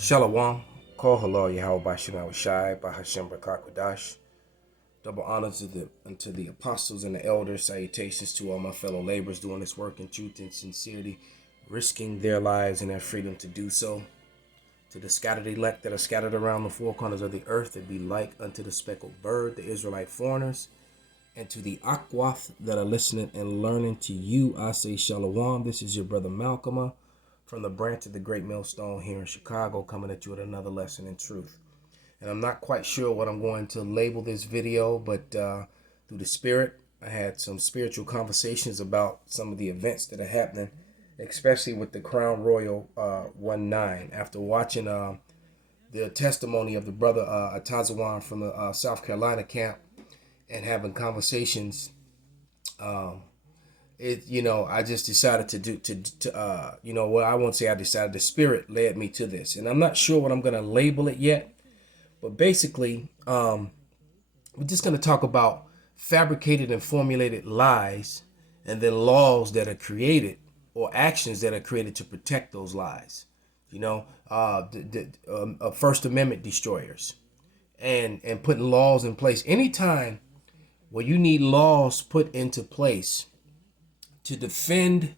Shalom, call halal Yahweh Bashim Shai by Hashem Barakwadash. Double honor unto the apostles and the elders. Salutations to all my fellow laborers doing this work in truth and sincerity, risking their lives and their freedom to do so. To the scattered elect that are scattered around the four corners of the earth, that be like unto the speckled bird, the Israelite foreigners, and to the Akwath that are listening and learning to you, I say Shalom. This is your brother Malcolm from the branch of the Great Millstone here in Chicago, coming at you with another lesson in truth. And I'm not quite sure what I'm going to label this video, but through the Spirit, I had some spiritual conversations about some of the events that are happening, especially with the Crown Royal 19. After watching the testimony of the brother Atazawan from the South Carolina camp and having conversations, I just decided I won't say I decided, the Spirit led me to this. And I'm not sure what I'm going to label it yet, but basically, we're just going to talk about fabricated and formulated lies and then laws that are created or actions that are created to protect those lies. First Amendment destroyers and putting laws in place. Anytime where you need laws put into place to defend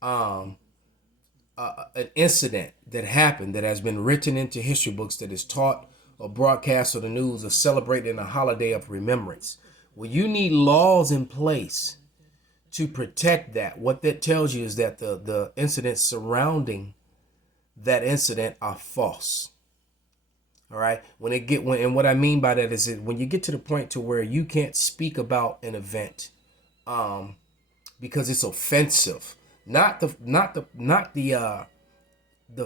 an incident that happened, that has been written into history books, that is taught or broadcast on the news or celebrated in a holiday of remembrance. Well, you need laws in place to protect that. What that tells you is that the incidents surrounding that incident are false. All right. And what I mean by that is that when you get to the point to where you can't speak about an event, because it's offensive, not the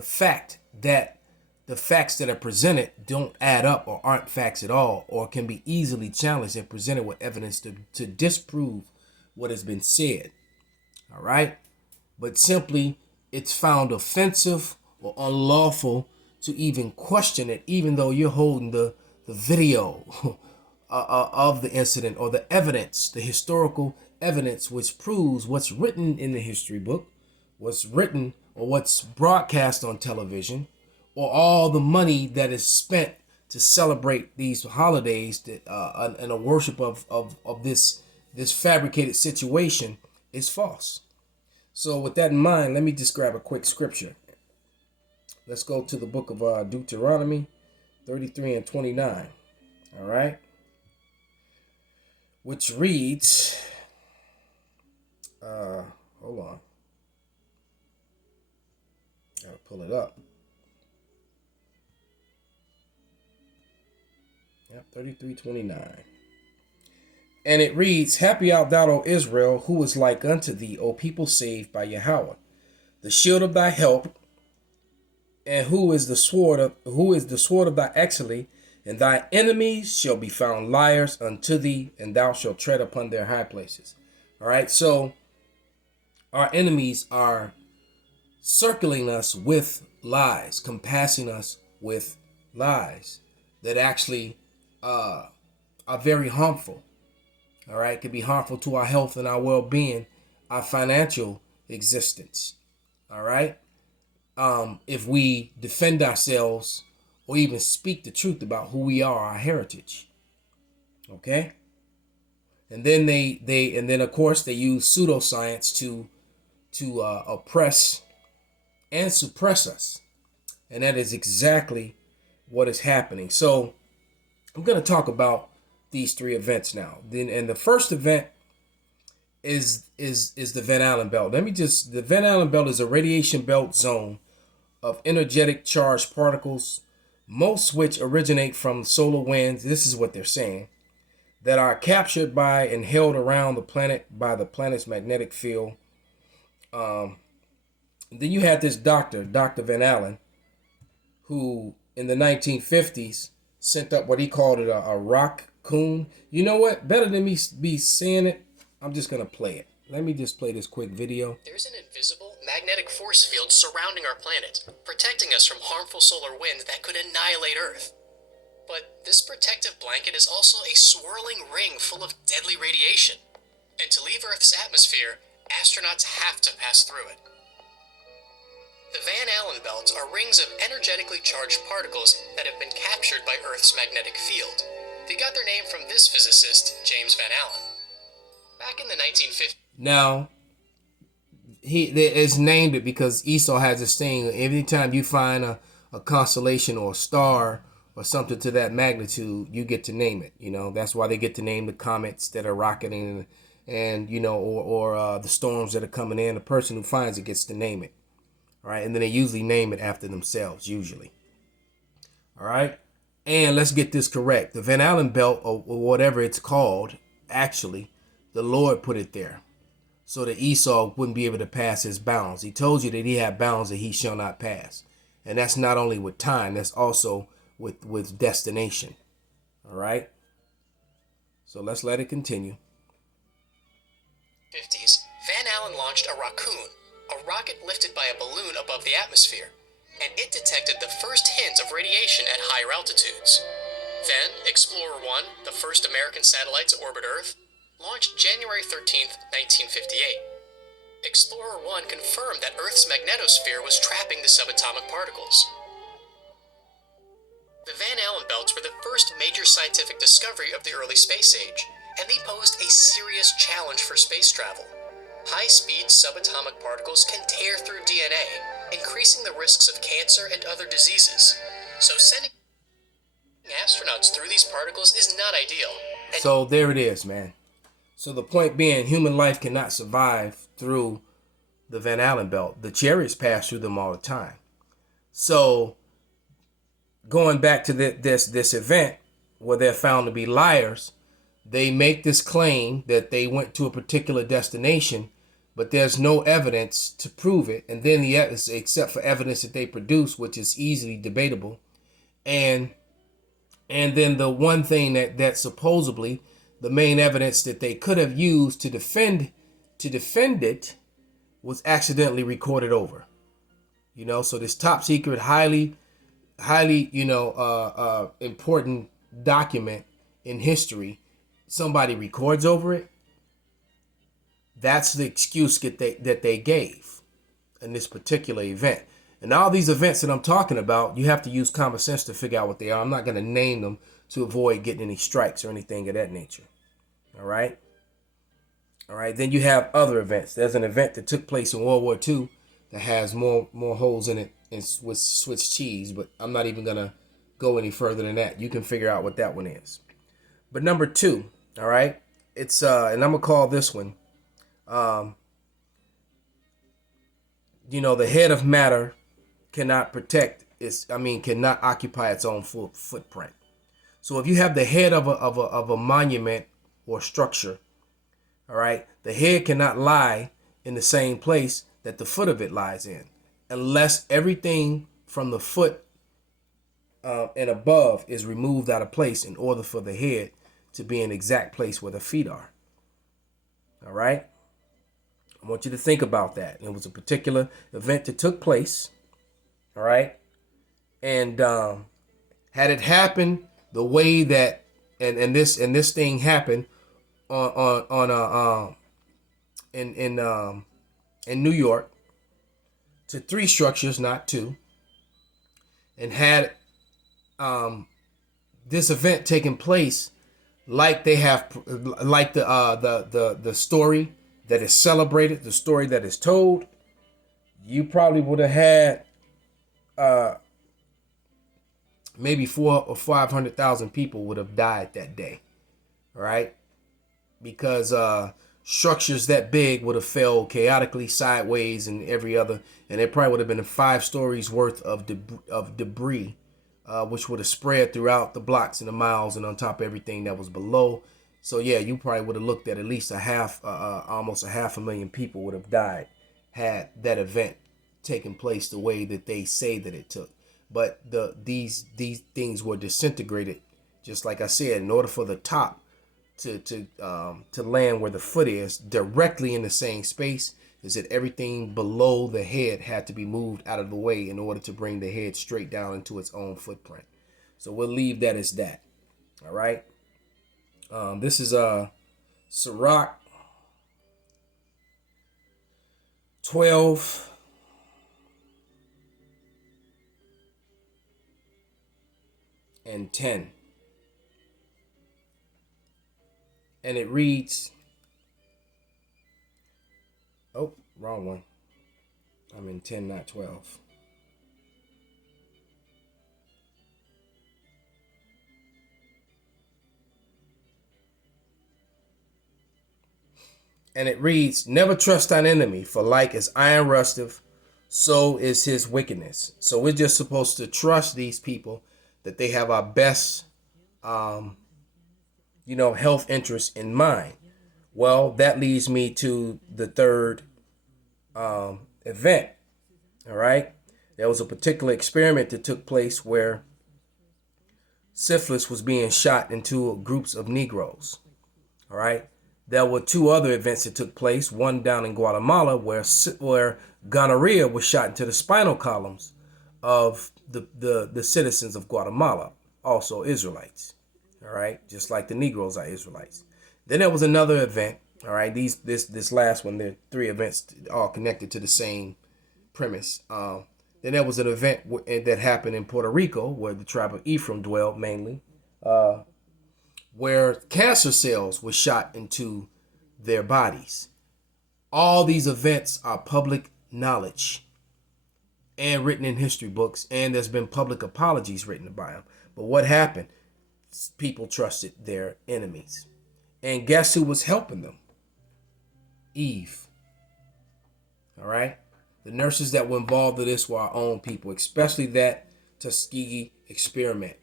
fact that the facts that are presented don't add up or aren't facts at all, or can be easily challenged and presented with evidence to disprove what has been said. All right. But simply it's found offensive or unlawful to even question it, even though you're holding the video of the incident or the evidence, the historical evidence, which proves what's written in the history book, what's written or what's broadcast on television, or all the money that is spent to celebrate these holidays and a worship of this fabricated situation is false. So with that in mind, let me just grab a quick scripture. Let's go to the book of Deuteronomy 33 and 29. All right. Which reads, hold on. Gotta pull it up. Yep, 33:29. And it reads, Happy art thou, O Israel, who is like unto thee, O people saved by Yahweh, the shield of thy help, and who is the sword of thy excellency, and thy enemies shall be found liars unto thee, and thou shalt tread upon their high places. All right, so our enemies are circling us with lies, compassing us with lies that actually are very harmful. All right, it could be harmful to our health and our well-being, our financial existence. All right, if we defend ourselves or even speak the truth about who we are, our heritage. Okay, and then of course they use pseudoscience to oppress and suppress us, and that is exactly what is happening. So I'm going to talk about these three events now. And the first event is the Van Allen belt. The Van Allen belt is a radiation belt zone of energetic charged particles, most which originate from solar winds. This is what they're saying, that are captured by and held around the planet by the planet's magnetic field. Then you had this Dr. Van Allen, who in the 1950s sent up what he called it a raccoon. You know what? Better than me be saying it, I'm just going to play it. Let me just play this quick video. There's an invisible magnetic force field surrounding our planet, protecting us from harmful solar winds that could annihilate Earth. But this protective blanket is also a swirling ring full of deadly radiation. And to leave Earth's atmosphere, astronauts have to pass through it. The Van Allen belts are rings of energetically charged particles that have been captured by Earth's magnetic field. They got their name from this physicist, James Van Allen. Back in the 1950s. Now, it's named it because Esau has this thing. Every time you find a constellation or a star or something to that magnitude, you get to name it. You know, that's why they get to name the comets that are rocketing and you know, or the storms that are coming in. The person who finds it gets to name it. All right, and then they usually name it after themselves, usually. All right, and let's get this correct. The Van Allen belt, or whatever it's called, actually, the Lord put it there so that Esau wouldn't be able to pass his bounds. He told you that he had bounds that he shall not pass. And that's not only with time, that's also with destination. All right? So let's let it continue. 50s, Van Allen launched a Raccoon, a rocket lifted by a balloon above the atmosphere, and it detected the first hint of radiation at higher altitudes. Then, Explorer 1, the first American satellite to orbit Earth, launched January 13, 1958. Explorer 1 confirmed that Earth's magnetosphere was trapping the subatomic particles. The Van Allen belts were the first major scientific discovery of the early space age, and they posed a serious challenge for space travel. High-speed subatomic particles can tear through DNA, increasing the risks of cancer and other diseases. So sending astronauts through these particles is not ideal. So there it is, man. So the point being, human life cannot survive through the Van Allen belt. The chariots pass through them all the time. So going back to this event where they're found to be liars, they make this claim that they went to a particular destination, but there's no evidence to prove it. And then except for evidence that they produce, which is easily debatable. And then the one thing that supposedly the main evidence that they could have used to defend it was accidentally recorded over. You know, so this top secret, highly, important document in history, somebody records over it. That's the excuse that they gave in this particular event. And all these events that I'm talking about, you have to use common sense to figure out what they are. I'm not going to name them to avoid getting any strikes or anything of that nature. All right. Then you have other events. There's an event that took place in World War II that has more holes in it and with Swiss cheese, but I'm not even going to go any further than that. You can figure out what that one is. But number 2, all right, it's and I'm going to call this one, the head of matter cannot cannot occupy its own footprint. So if you have the head of a monument or structure, all right, the head cannot lie in the same place that the foot of it lies in, unless everything from the foot and above is removed out of place in order for the head to be in exact place where the feet are. All right, I want you to think about that. It was a particular event that took place. All right, and had it happened the way that and this thing happened in New York to 3 structures, not 2, and had this event taken place like they have, like the story that is celebrated, the story that is told, you probably would have had maybe 400,000 or 500,000 people would have died that day, right? Because structures that big would have fell chaotically sideways and every other, and it probably would have been 5 stories worth of debris, which would have spread throughout the blocks and the miles and on top of everything that was below. So yeah, you probably would have looked at least almost 500,000 people would have died had that event taken place the way that they say that it took. But these things were disintegrated, just like I said, in order for the top to land where the foot is, directly in the same space, is that everything below the head had to be moved out of the way in order to bring the head straight down into its own footprint. So we'll leave that as that. All right. This is Sirach 12. and 10. And it reads, oh, wrong one. I'm in 10, not 12. And it reads, never trust thine enemy, for like as iron rusteth, so is his wickedness. So we're just supposed to trust these people, that they have our best, health interests in mind. Well, that leads me to the third event. All right. There was a particular experiment that took place where syphilis was being shot into groups of Negroes. All right. There were two other events that took place. One down in Guatemala where gonorrhea was shot into the spinal columns of the citizens of Guatemala, also Israelites. All right, just like the Negroes are Israelites. Then there was another event. All right, this last one, there are three events all connected to the same premise. Then there was an event that happened in Puerto Rico, where the tribe of Ephraim dwelled mainly, where cancer cells were shot into their bodies. All these events are public knowledge and written in history books, and there's been public apologies written by them. But what happened? People trusted their enemies. And guess who was helping them? Eve. All right? The nurses that were involved in this were our own people, especially that Tuskegee experiment.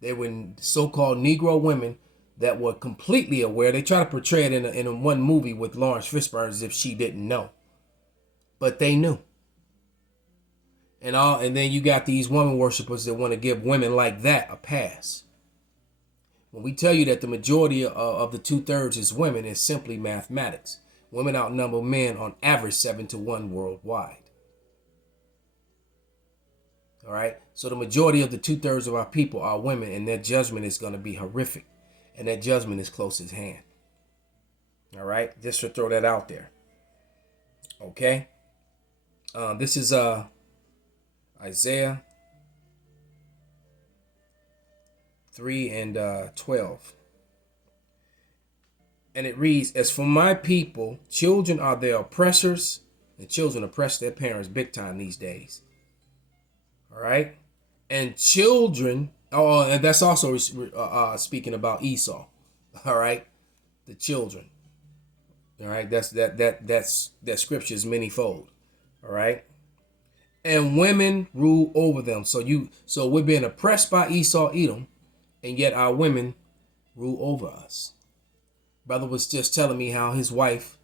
They were so-called Negro women that were completely aware. They try to portray it in one movie with Lawrence Fishburne as if she didn't know. But they knew. And then you got these woman worshipers that want to give women like that a pass. When we tell you that the majority of the 2/3 is women, it's simply mathematics. Women outnumber men on average 7-1 worldwide. All right. So the majority of the 2/3 of our people are women, and their judgment is going to be horrific. And that judgment is close at hand. All right. Just to throw that out there. Okay. This is Isaiah 3 and 12. And it reads, as for my people, children are their oppressors, and children oppress their parents big time these days. All right. And children, and that's also speaking about Esau. All right. The children. All right. That scripture is manyfold. All right. And women rule over them. So we're being oppressed by Esau, Edom, and yet our women rule over us. Brother was just telling me how his wife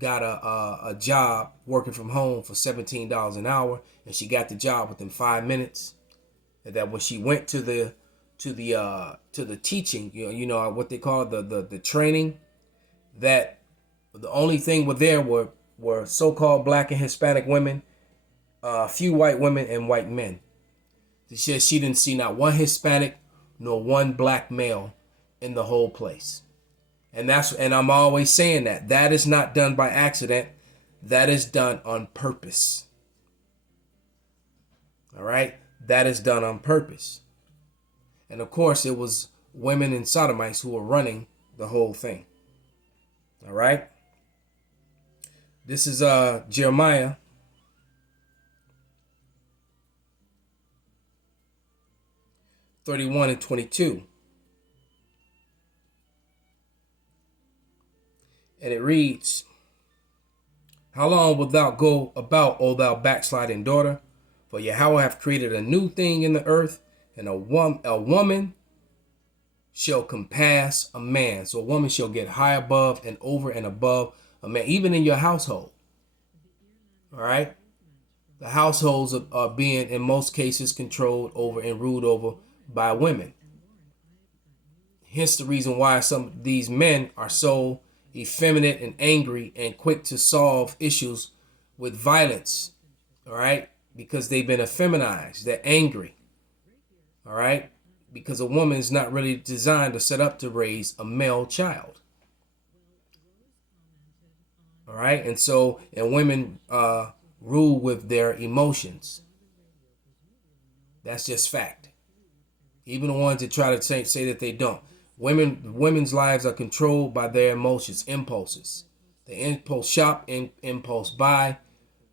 got a job working from home for $17 an hour, and she got the job within 5 minutes. And that when she went to the teaching, what they call the training, that the only thing were so-called black and Hispanic women, a few white women and white men. She said she didn't see not one Hispanic nor one black male in the whole place. And I'm always saying that is not done by accident. That is done on purpose. All right. That is done on purpose. And of course, it was women and sodomites who were running the whole thing. All right. This is Jeremiah 31 and 22. And it reads, how long wilt thou go about, O thou backsliding daughter? For Yahweh hath created a new thing in the earth, and a woman shall compass a man. So a woman shall get high above and over and above a man, even in your household. All right? The households are being, in most cases, controlled over and ruled over by women. Hence the reason why some of these men are so effeminate and angry and quick to solve issues with violence. All right? Because they've been effeminized. They're angry. All right? Because a woman is not really designed or set up to raise a male child. All right? And women rule with their emotions. That's just fact. Even the ones that try to say that they don't. Women's lives are controlled by their emotions, impulses. They impulse shop, impulse buy,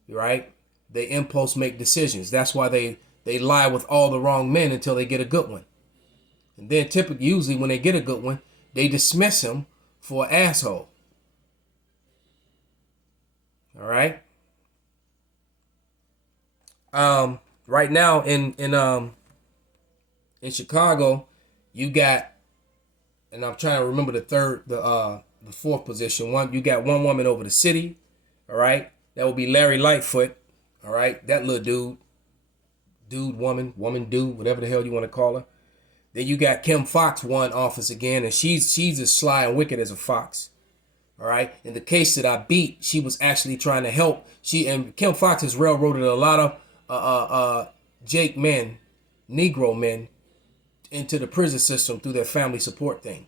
right? They impulse make decisions. That's why they lie with all the wrong men until they get a good one. And then typically, usually when they get a good one, they dismiss him for an asshole. All right. Right now in Chicago, you got, and I'm trying to remember the fourth position. You got one woman over the city. All right, that would be Larry Lightfoot. All right, that little woman, dude, whatever the hell you want to call her. Then you got Kim Foxx won office again, and she's as sly and wicked as a fox. All right. In the case that I beat, she was actually trying to help. Kim Foxx has railroaded a lot of Jake men, Negro men, into the prison system through their family support thing.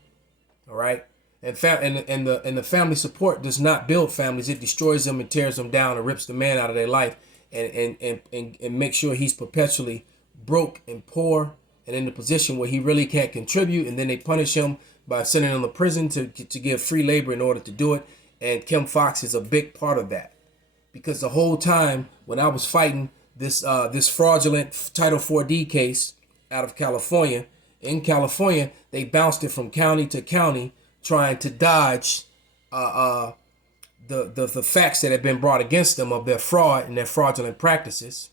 All right. And the family support does not build families. It destroys them and tears them down and rips the man out of their life and makes sure he's perpetually broke and poor and in the position where he really can't contribute. And then they punish him by sending him to prison to give free labor in order to do it. And Kim Foxx is a big part of that. Because the whole time when I was fighting this fraudulent Title 4D case out of California, in California, they bounced it from county to county trying to dodge the facts that had been brought against them of their fraud and their fraudulent practices.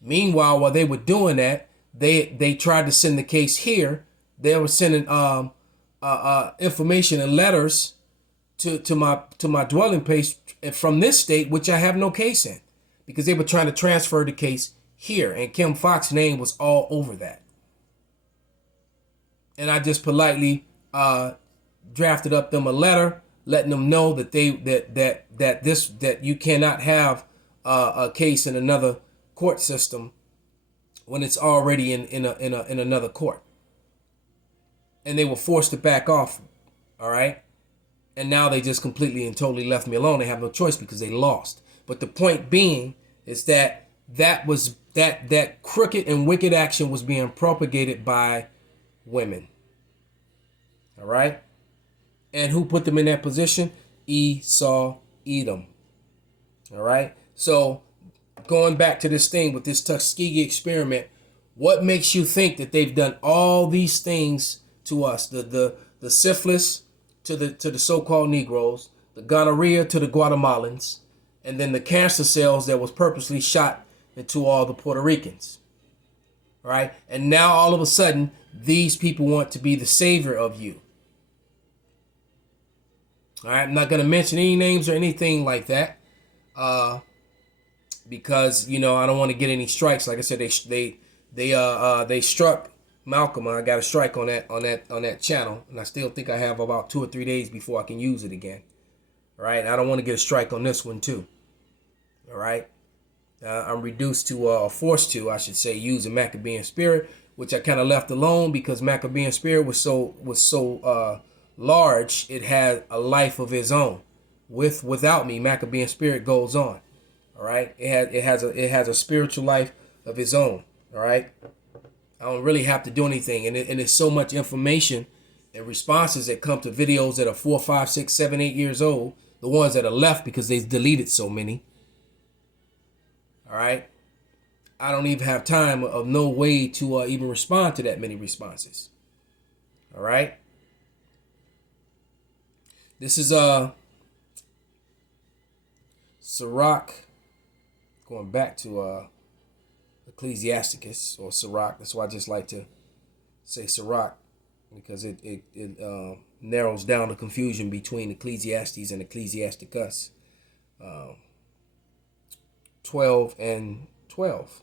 Meanwhile, while they were doing that, they tried to send the case here. They were sending information and letters to my dwelling place from this state, which I have no case in, because they were trying to transfer the case here, and Kim Foxx's name was all over that. And I just politely drafted up them a letter, letting them know that that you cannot have a case in another court system when it's already in another court. And they were forced to back off. All right. And now they just completely and totally left me alone. They have no choice because they lost. But the point being is that that crooked and wicked action was being propagated by women. All right. And who put them in that position? Esau, Edom. All right. So going back to this thing with this Tuskegee experiment, what makes you think that they've done all these things to us? The syphilis to the so-called Negroes, the gonorrhea to the Guatemalans, and then the cancer cells that was purposely shot into all the Puerto Ricans. All right. And now all of a sudden, these people want to be the savior of you. All right. I'm not going to mention any names or anything like that. Because, I don't want to get any strikes. Like I said, they struck Malcolm. I got a strike on that channel, and I still think I have about 2 or 3 days before I can use it again. All right, and I don't want to get a strike on this one too. All right, I'm reduced to forced to, I should say, use a Maccabean spirit, which I kind of left alone because Maccabean spirit was so large. It had a life of its own. Without me, Maccabean spirit goes on. All right, it has a spiritual life of its own. All right. I don't really have to do anything. And it's so much information and responses that come to videos that are 4, 5, 6, 7, 8 years old. The ones that are left because they've deleted so many. All right. I don't even have time of no way to even respond to that many responses. All right. This is Sirach, going back to Ecclesiasticus or Sirach. That's why I just like to say Sirach, because it narrows down the confusion between Ecclesiastes and Ecclesiasticus. 12 and 12.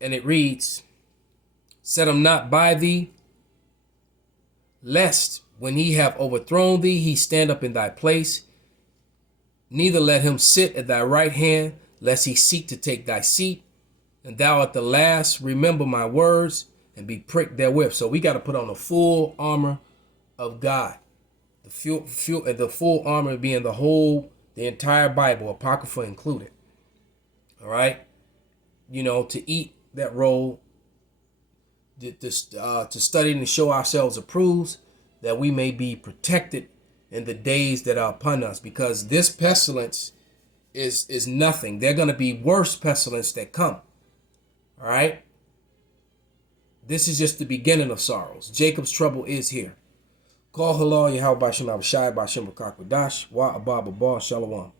And it reads, "Set him not by thee, lest when he have overthrown thee, he stand up in thy place. Neither let him sit at thy right hand, lest he seek to take thy seat. And thou at the last remember my words and be pricked therewith." So we got to put on the full armor of God. The full armor being the entire Bible, Apocrypha included. All right. To eat that role to study and to show ourselves approved, that we may be protected in the days that are upon us, because this pestilence is nothing. They're going to be worse pestilence that come. All right. This is just the beginning of sorrows. Jacob's trouble is here. Call halal Yahweh Bashem Abishai Bashem Rakakwadash Wa Abba Shalom.